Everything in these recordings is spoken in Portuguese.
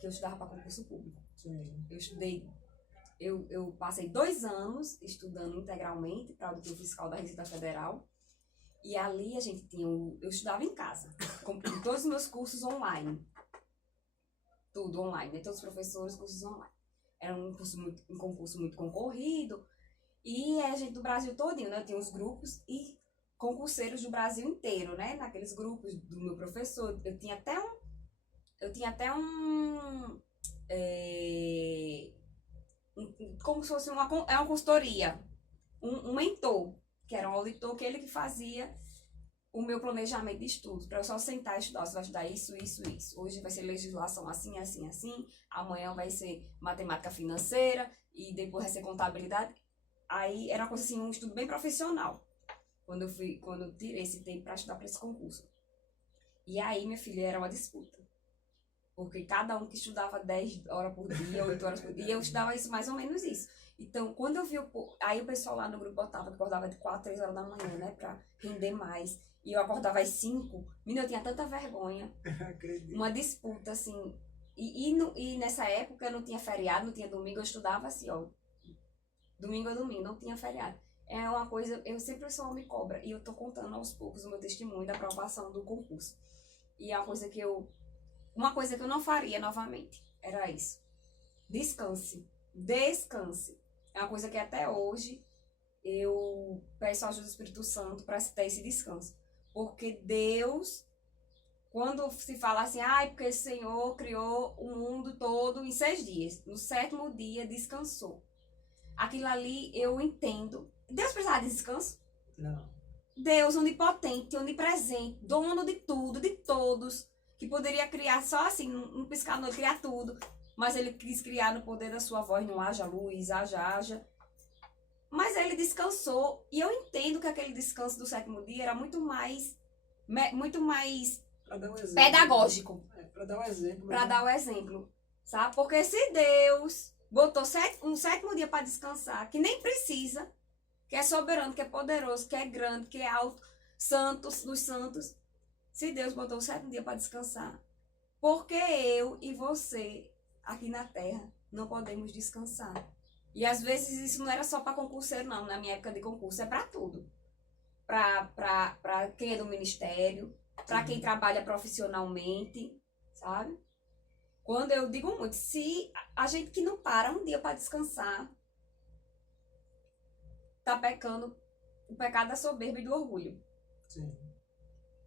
que eu estudava para concurso público. Sim. Eu passei 2 anos estudando integralmente para auditor fiscal da Receita Federal. E ali a gente tinha eu estudava em casa, com todos os meus cursos online. Tudo online, né? Todos os professores, cursos online. Era um concurso muito concorrido. E a gente do Brasil todinho, né? Eu tinha os grupos e concurseiros do Brasil inteiro, né? Naqueles grupos do meu professor. Eu tinha até como se fosse uma consultoria. Um mentor, que era um auditor, que ele que fazia o meu planejamento de estudos, para eu só sentar e estudar. Você vai estudar isso, isso, isso. Hoje vai ser legislação assim, assim, assim. Amanhã vai ser matemática financeira e depois vai ser contabilidade. Aí era uma coisa assim, um estudo bem profissional. Quando eu tirei esse tempo para estudar para esse concurso. E aí, minha filha, era uma disputa. Porque cada um que estudava 10 horas por dia, 8 horas por dia, eu estudava isso, mais ou menos isso. Então, quando eu vi aí o pessoal lá no grupo botava que acordava de 4, 3 horas da manhã, né, pra render mais. E eu acordava às 5. Menina, eu tinha tanta vergonha. Acredito. Uma disputa, assim. E nessa época não tinha feriado, não tinha domingo, eu estudava assim, ó. Domingo a domingo, não tinha feriado. É uma coisa, eu sempre sou me cobra. E eu tô contando aos poucos o meu testemunho da aprovação do concurso. E é uma coisa que eu não faria novamente. Era isso. Descanse. Descanse. É uma coisa que até hoje eu peço a ajuda do Espírito Santo para ter esse descanso. Porque Deus, quando se fala assim, porque o Senhor criou o mundo todo em 6 dias. No 7º dia descansou. Aquilo ali eu entendo. Deus precisava de descanso? Não. Deus onipotente, onipresente, dono de tudo, de todos, que poderia criar só assim, num piscar de noite, criar tudo. Mas ele quis criar no poder da sua voz, não haja luz, haja. Mas ele descansou, e eu entendo que aquele descanso do 7º dia era muito mais pedagógico. Para dar um exemplo. Para dar o exemplo, sabe? Porque se Deus botou um 7º dia para descansar, que nem precisa, que é soberano, que é poderoso, que é grande, que é alto, santos dos santos, se Deus botou o 7º dia para descansar, por que eu e você, aqui na Terra, não podemos descansar? E às vezes isso não era só para concurseiro, não. Na minha época de concurso é para tudo. Para quem é do ministério, para quem trabalha profissionalmente, sabe? Quando eu digo muito, se a gente que não para um dia para descansar, tá pecando o pecado da soberba e do orgulho. Sim.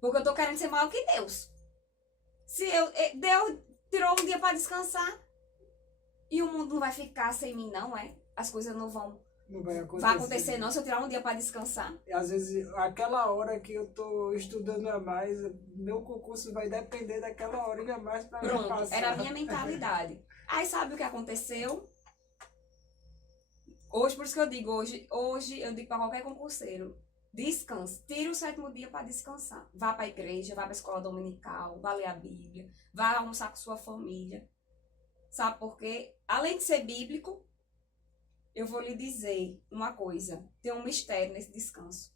Porque eu tô querendo ser maior que Deus. Se Deus tirou um dia para descansar, e o mundo não vai ficar sem mim, não, é? As coisas não vão... Não vai acontecer, não, se eu tirar um dia para descansar. E às vezes, aquela hora que eu tô estudando a mais, meu concurso vai depender daquela horinha a mais para Pronto, passar. era a minha mentalidade. Aí sabe o que aconteceu? Hoje, por isso que eu digo, hoje eu digo para qualquer concurseiro, descanse, tire o 7º dia para descansar. Vá para a igreja, vá para a escola dominical, vá ler a Bíblia, vá almoçar com sua família. Sabe por quê? Além de ser bíblico, eu vou lhe dizer uma coisa, tem um mistério nesse descanso.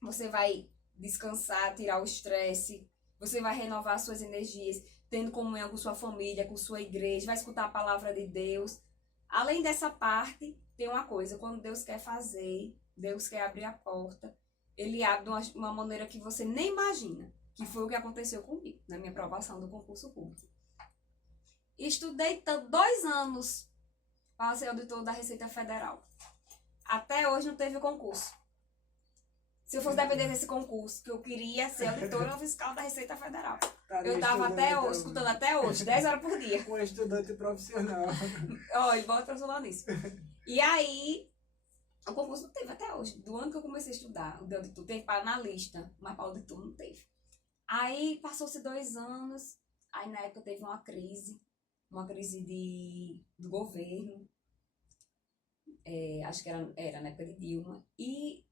Você vai descansar, tirar o estresse, você vai renovar suas energias, tendo comunhão com sua família, com sua igreja, vai escutar a palavra de Deus. Além dessa parte, tem uma coisa, quando Deus quer fazer, Deus quer abrir a porta, Ele abre de uma maneira que você nem imagina, que foi o que aconteceu comigo, na minha aprovação do concurso público. Estudei 2 anos para ser auditor da Receita Federal. Até hoje não teve concurso. Se eu fosse depender desse concurso, que eu queria ser auditora fiscal da Receita Federal. Eu estava até hoje, escutando até hoje, 10 horas por dia. Um estudante profissional. Olha, volta para falar nisso. E aí, o concurso não teve até hoje. Do ano que eu comecei a estudar, o de auditor teve para analista, mas para auditor não teve. Aí, passou-se 2 anos, aí na época teve uma crise do governo, acho que era na época de Dilma, e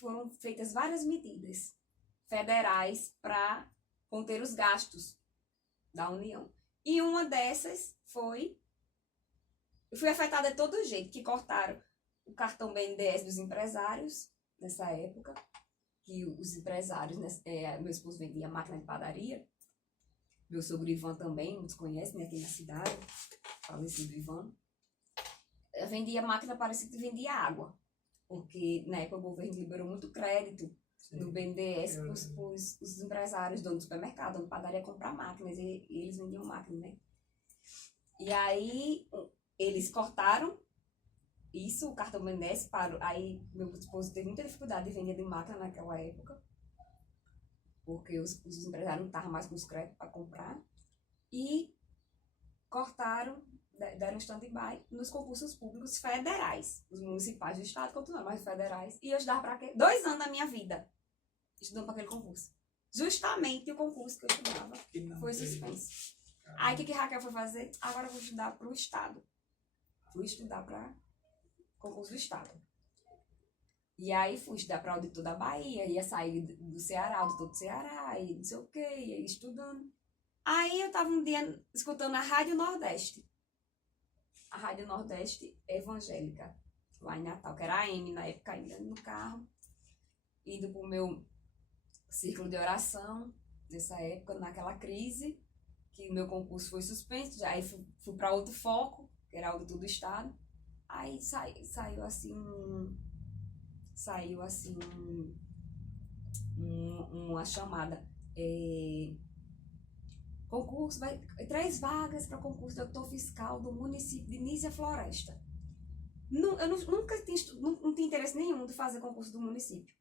foram feitas várias medidas federais para conter os gastos da União. E uma dessas foi... Eu fui afetada de todo jeito, que cortaram o cartão BNDES dos empresários, nessa época, que os empresários, meu esposo vendia máquina de padaria, Meu sogro Ivan também, muitos conhecem, né, aqui na cidade, falecido Ivan. Eu vendia máquina parecida que vendia água, porque na época o governo liberou muito crédito no BNDES para os empresários, donos do supermercado, dono de padaria, comprar máquinas, e eles vendiam máquinas, né? E aí eles cortaram isso, o cartão BNDES parou. Aí meu esposo teve muita dificuldade de vender de máquina naquela época, porque os empresários não estavam mais com os créditos para comprar. E cortaram, deram stand-by nos concursos públicos federais. Os municipais do estado continuaram, mas federais. E eu estudava para quê? 2 anos da minha vida estudando para aquele concurso. Justamente o concurso que eu estudava foi suspenso. Aí o que Raquel foi fazer? Agora eu vou estudar para o estado. Fui estudar para concurso do estado. E aí fui estudar para auditor da Bahia, ia sair do Ceará, auditor do Ceará, e não sei o quê, ia estudando. Aí eu tava um dia escutando a Rádio Nordeste. A Rádio Nordeste evangélica, lá em Natal, que era a AM na época, ainda no carro. Indo pro meu círculo de oração, nessa época, naquela crise, que o meu concurso foi suspenso. Aí fui para outro foco, que era auditor do estado. Aí saiu assim uma chamada. Concurso, 3 vagas para concurso de auditor fiscal do município de Nísia Floresta. Eu nunca não tinha interesse nenhum de fazer concurso do município.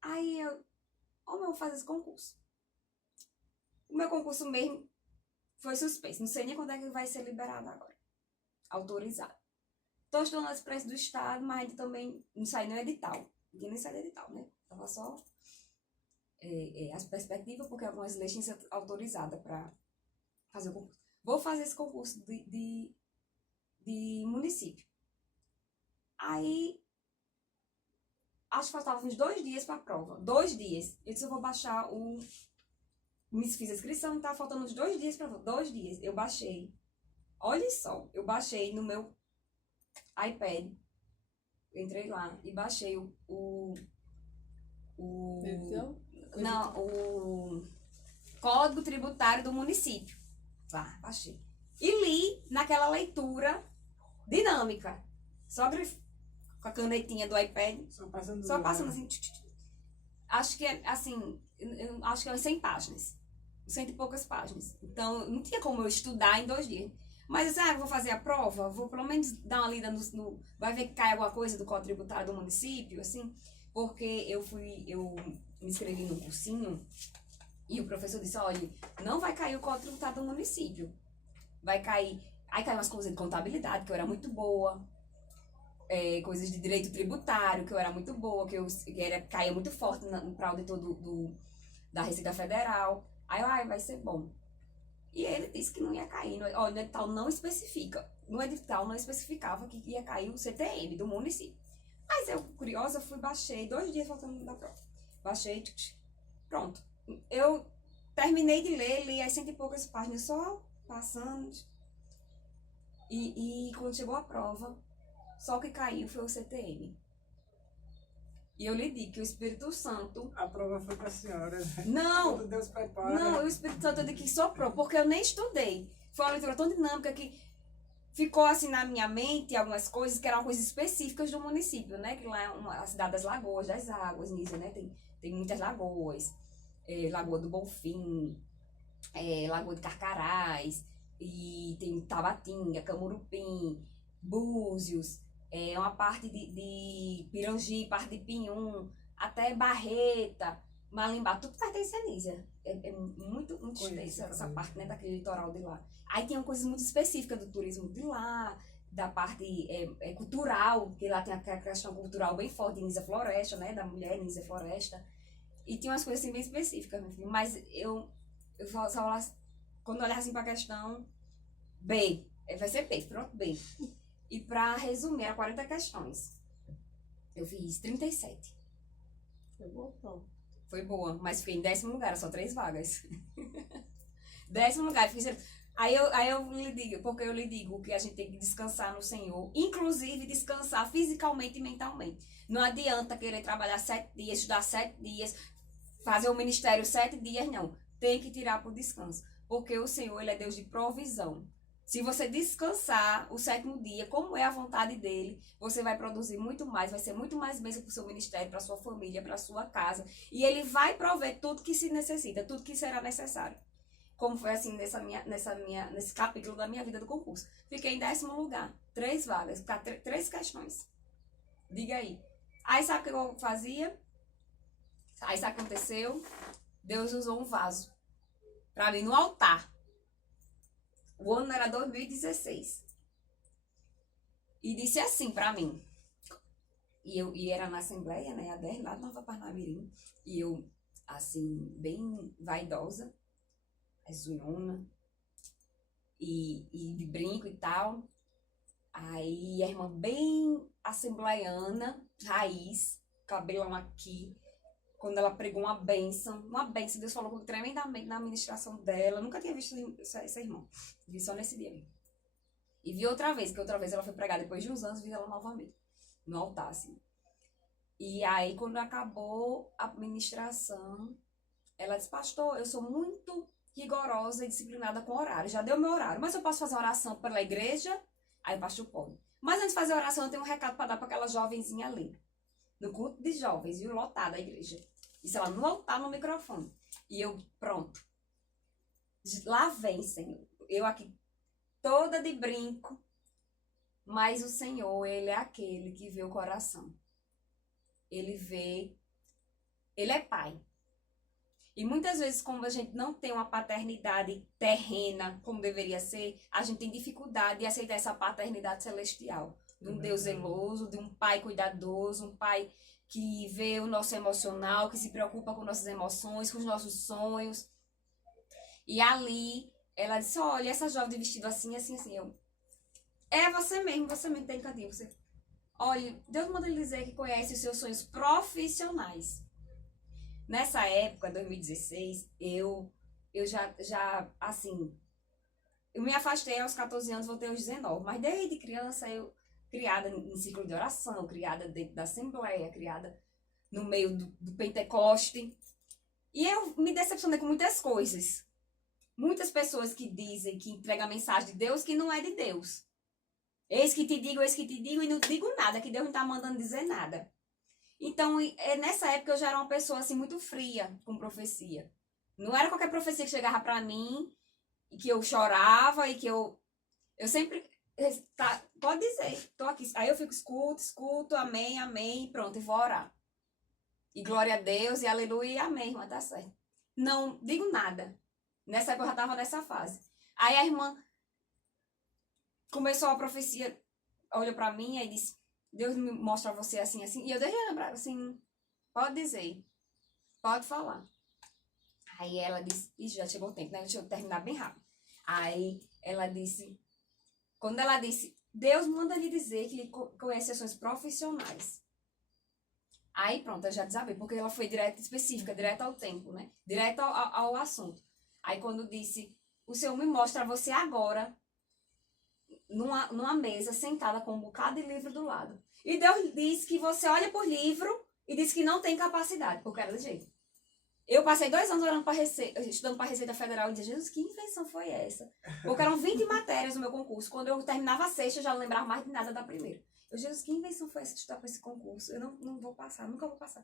Aí como eu vou fazer esse concurso? O meu concurso mesmo foi suspenso. Não sei nem quando é que vai ser liberado agora. Autorizado. Estou estudando as preços do estado, mas ainda também não sai no edital. Ninguém nem sai do edital, né? Tava só as perspectivas, porque algumas leis tinham que ser autorizadas para fazer o concurso. Vou fazer esse concurso de município. Aí, acho que faltavam uns 2 dias para a prova. 2 dias. Eu disse, eu vou baixar fiz a inscrição, tá faltando uns 2 dias para a prova. 2 dias. Eu baixei. Olha só, eu baixei no meu iPad. Eu entrei lá e baixei o Código Tributário do município. Lá, baixei. E li naquela leitura dinâmica. Só com a canetinha do iPad. Só passando assim. Acho que acho que é 100 páginas. 100 e poucas páginas. Então, não tinha como eu estudar em 2 dias. Mas eu vou fazer a prova, vou pelo menos dar uma lida vai ver que cai alguma coisa do Código Tributário do município, assim. Porque eu me inscrevi no cursinho e o professor disse, olha, não vai cair o Código Tributário do município. Vai cair. Aí caiu umas coisas de contabilidade, que eu era muito boa. Coisas de direito tributário, que eu era muito boa, caía muito forte para auditor da Receita Federal. Aí vai ser bom. E ele disse que não ia cair. No edital não especifica. No edital não especificava que ia cair o CTM do município. Mas eu, curiosa, baixei 2 dias faltando da prova. Baixei, pronto. Eu terminei de ler, li as 100 e poucas páginas só passando. E quando chegou a prova, só o que caiu foi o CTM. E eu lhe digo que o Espírito Santo... A prova foi para a senhora. Não! Quando Deus prepara. Não, o Espírito Santo eu digo que soprou, porque eu nem estudei. Foi uma leitura tão dinâmica que ficou assim na minha mente algumas coisas que eram coisas específicas do município, né? Que lá é a cidade das Lagoas, das Águas, Nísia, né? Tem muitas lagoas. Lagoa do Bonfim, Lagoa de Carcarás, e tem Tabatinga, Camurupim, Búzios, uma parte de Pirangi, parte de Pinhum, até Barreta, Malimbá, tudo pertence a Nísia. É muito extensa essa parte, né, daquele litoral de lá. Aí tem coisas muito específicas do turismo de lá, da parte cultural, porque lá tem a questão cultural bem forte de Nísia Floresta, né, da mulher Nísia Floresta. E tinha umas coisas assim bem específicas, meu filho. Mas eu só quando eu olhar assim pra questão, B, vai ser B, pronto, B. E pra resumir, era 40 questões. Eu fiz 37. Foi boa, pronto. Foi boa, mas fiquei em 10º lugar, só 3 vagas. 10º lugar, aí eu lhe digo, porque eu lhe digo que a gente tem que descansar no Senhor, inclusive descansar fisicamente e mentalmente. Não adianta querer trabalhar 7 dias, estudar 7 dias, fazer o ministério 7 dias, não. tem que tirar para o descanso. Porque o Senhor, ele é Deus de provisão. Se você descansar o 7º dia, como é a vontade dele, você vai produzir muito mais, vai ser muito mais bênção para o seu ministério, para a sua família, para a sua casa. E ele vai prover tudo que se necessita, tudo que será necessário. Como foi assim nesse capítulo da minha vida do concurso. Fiquei em 10º lugar. 3 vagas, 3 questões. Diga aí. Aí sabe o que eu fazia? Aí sabe o que aconteceu? Deus usou um vaso para mim no altar. O ano era 2016. E disse assim para mim. E era na Assembleia, né? A 10 lá de Nova Parnamirim. E eu, assim, bem vaidosa, zunhona, e de brinco e tal. Aí a irmã bem assembleiana, raiz, cabelão aqui. Quando ela pregou uma bênção, Deus falou comigo tremendamente na administração dela. Eu nunca tinha visto essa irmã. Vi só nesse dia mesmo. E vi outra vez, que outra vez ela foi pregar, depois de uns anos, vi ela novamente, no altar, assim. E aí, quando acabou a ministração, ela disse, pastor, eu sou muito rigorosa e disciplinada com horário. Já deu meu horário, mas eu posso fazer oração pela igreja? Aí o pastor pode. Mas antes de fazer a oração, eu tenho um recado para dar para aquela jovenzinha ali. No culto de jovens, viu? Lotada a igreja. Isso ela não altar no microfone. E eu, pronto. Lá vem, Senhor. Eu aqui toda de brinco. Mas o Senhor, ele é aquele que vê o coração. Ele vê. Ele é pai. E muitas vezes, como a gente não tem uma paternidade terrena, como deveria ser, a gente tem dificuldade de aceitar essa paternidade celestial. De um Deus zeloso, de um pai cuidadoso, um pai que vê o nosso emocional, que se preocupa com nossas emoções, com os nossos sonhos. E ali, ela disse, olha, essa jovem de vestido assim, assim, assim. Eu, é você mesmo tem cantinho. Você, olha, Deus manda ele dizer que conhece os seus sonhos profissionais. Nessa época, 2016, eu já, assim, eu me afastei aos 14 anos, voltei aos 19. Mas desde criança, eu criada em ciclo de oração, criada dentro da Assembleia, criada no meio do Pentecoste. E eu me decepcionei com muitas coisas. Muitas pessoas que dizem, que entregam a mensagem de Deus que não é de Deus. Eis que te digo, e não digo nada, que Deus não está mandando dizer nada. Então, nessa época eu já era uma pessoa assim muito fria com profecia. Não era qualquer profecia que chegava para mim e que eu chorava e que eu sempre... Tá, pode dizer, tô aqui. Aí eu fico, escuto, amém, amém, pronto, e vou orar. E glória a Deus, e aleluia, e amém, irmã, tá certo. Não digo nada. Nessa época eu já tava nessa fase. Aí a irmã começou a profecia, olhou pra mim e disse, Deus me mostra você assim, assim. E eu deixei lembrar, assim, pode dizer, pode falar. Aí ela disse, ixi, já chegou o tempo, né? Deixa eu terminar bem rápido. Aí ela disse... Quando ela disse, Deus manda lhe dizer que conhece ações profissionais. Aí pronto, eu já desabei, porque ela foi direta, específica, direta ao tempo, né? Direto ao assunto. Aí quando disse, o Senhor me mostra você agora, numa mesa, sentada com um bocado de livro do lado. E Deus diz que você olha por livro e diz que não tem capacidade, porque era do jeito. Eu passei 2 anos estudando para a Receita Federal e dizia, Jesus, que invenção foi essa? Porque eram 20 matérias no meu concurso. Quando eu terminava a 6ª, eu já não lembrava mais de nada da primeira. Eu, Jesus, que invenção foi essa de estudar para esse concurso? Eu não vou passar, nunca vou passar.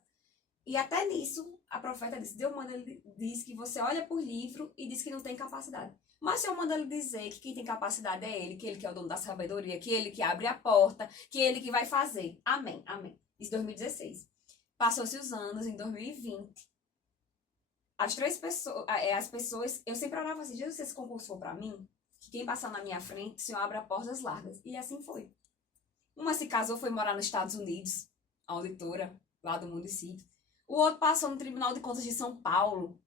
E até nisso, a profeta disse, Deus manda ele diz que você olha por livro e diz que não tem capacidade. Mas o Senhor manda ele dizer que quem tem capacidade é ele, que ele que é o dono da sabedoria, que ele que abre a porta, que ele que vai fazer. Amém, amém. Isso em 2016. Passou-se os anos, em 2020. As pessoas, eu sempre orava assim, Jesus, se esse concurso for pra mim, que quem passar na minha frente, o Senhor abre as portas largas. E assim foi. Uma se casou, foi morar nos Estados Unidos, a auditora lá do município. O outro passou no Tribunal de Contas de São Paulo,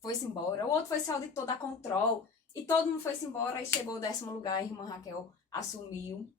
foi-se embora. O outro foi ser auditor da Control. E todo mundo foi-se embora e chegou ao 10º lugar, a irmã Raquel assumiu.